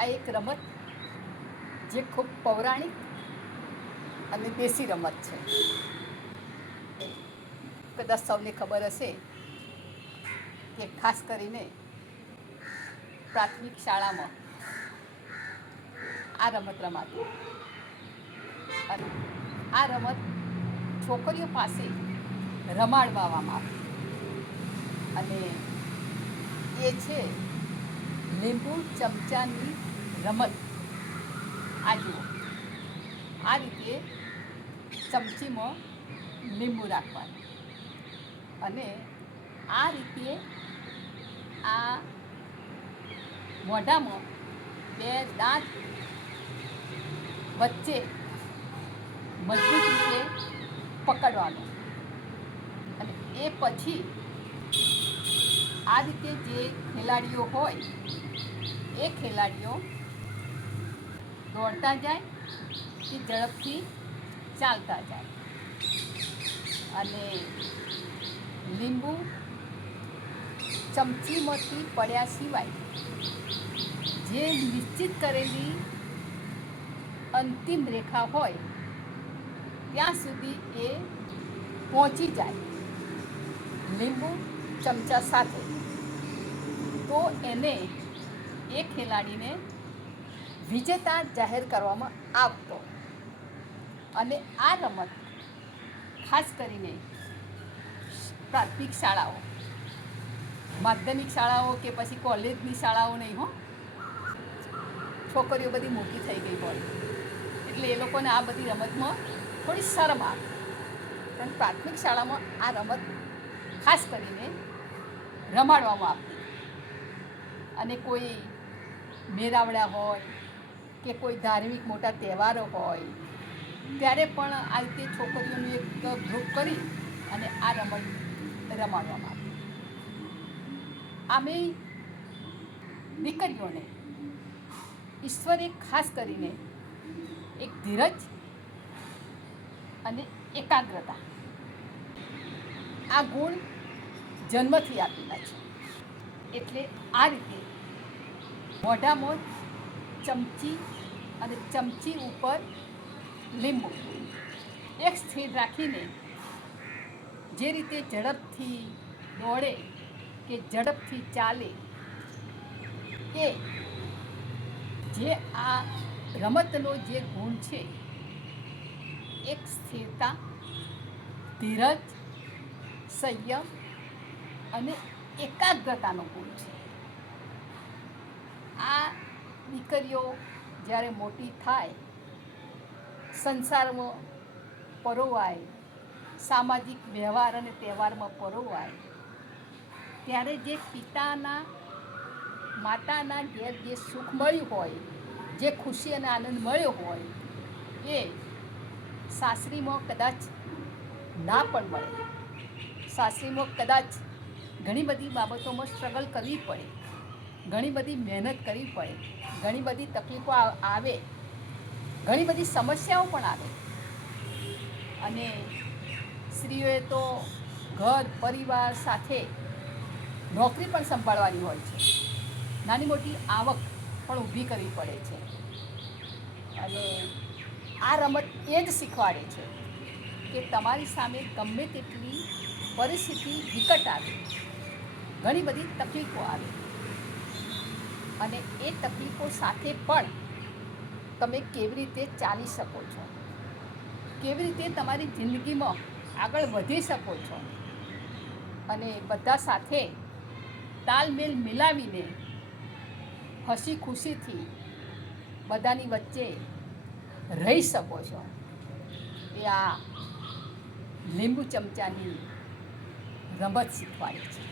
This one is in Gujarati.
આ એક રમત જે ખૂબ પૌરાણિક અને દેશી રમત છે. કદાચ સૌને ખબર હશે કે ખાસ કરીને પ્રાથમિક શાળામાં આ રમત રમાતી અને આ રમત છોકરીઓ પાસે રમાડવામાં આવતી અને એ છે લીંબુ ચમચાની રમત. આ જુઓ, આ રીતે ચમચીમાં લીંબુ રાખવાનું અને આ રીતે આ મોઢામાં બે દાંત વચ્ચે મજબૂત રીતે પકડવાનું અને એ પછી આ રીતે જે ખેલાડીઓ હોય એ ખેલાડીઓ દોડતા જાય કે ઝડપથી ચાલતા જાય અને લીંબુ ચમચીમાંથી પડ્યા સિવાય જે નિશ્ચિત કરેલી અંતિમ રેખા હોય ત્યાં સુધી એ પહોંચી જાય લીંબુ ચમચા સાથે, તો એને એ ખેલાડીને વિજેતા જાહેર કરવામાં આવતો. અને આ રમત ખાસ કરીને પ્રાથમિક શાળાઓ, માધ્યમિક શાળાઓ કે પછી કોલેજની શાળાઓ નહીં હો, છોકરીઓ બધી મોટી થઈ ગઈ હોય એટલે એ લોકોને આ બધી રમતમાં થોડી શરમ આવે. પણ પ્રાથમિક શાળામાં આ રમત ખાસ કરીને રમાડવામાં આવતી અને કોઈ મેળાવડા હોય કે કોઈ ધાર્મિક મોટા તહેવારો હોય ત્યારે પણ આ રીતે છોકરીઓનું એક ગ્રુપ કરી અને આ રમત રમાડવામાં આવતી. આમે દીકરીઓને ઈશ્વરે ખાસ કરીને એક ધીરજ અને એકાગ્રતા આ ગુણ જન્મથી આપેલા છે. એટલે આ રીતે મોઢામાં ચમચી અને ચમચી ઉપર લીંબુ એક સ્થિર રાખીને જે રીતે ઝડપથી દોડે કે ઝડપથી ચાલે એ જે આ રમતનો જે ગુણ છે એક સ્થિરતા, ધીરજ, સંયમ અને એકાગ્રતાનો ગુણ છે. આ દીકરીઓ જ્યારે મોટી થાય, સંસારમાં પરોવાય, સામાજિક વ્યવહાર અને તહેવારમાં પરોવાય ત્યારે જે પિતાના માતાના ઘેર જે સુખ મળ્યું હોય, જે ખુશી અને આનંદ મળ્યો હોય એ સાસરીમાં કદાચ ના પણ મળે. સાસરીમાં કદાચ ઘણી બધી બાબતોમાં સ્ટ્રગલ કરવી પડે, ઘણી બધી મહેનત કરવી પડે, ઘણી બધી તકલીફો આવે, ઘણી બધી સમસ્યાઓ પણ આવે અને સ્ત્રીઓએ તો ઘર પરિવાર સાથે નોકરી પણ સંભાળવાની હોય છે, નાની મોટી આવક પણ ઊભી કરવી પડે છે. અને આ રમત એ જ શીખવાડે છે કે તમારી સામે ગમે તેટલી પરિસ્થિતિ વિકટ આવે, ઘણી બધી તકલીફો આવે અને એ તકલીફો સાથે પણ તમે કેવી રીતે ચાલી શકો છો, કેવી રીતે તમારી જિંદગીમાં આગળ વધી શકો છો અને બધા સાથે તાલમેલ મિલાવીને હસી ખુશીથી બધાની વચ્ચે રહી શકો છો. એ આ લીંબુ ચમચાની રમત શીખવાડે છે.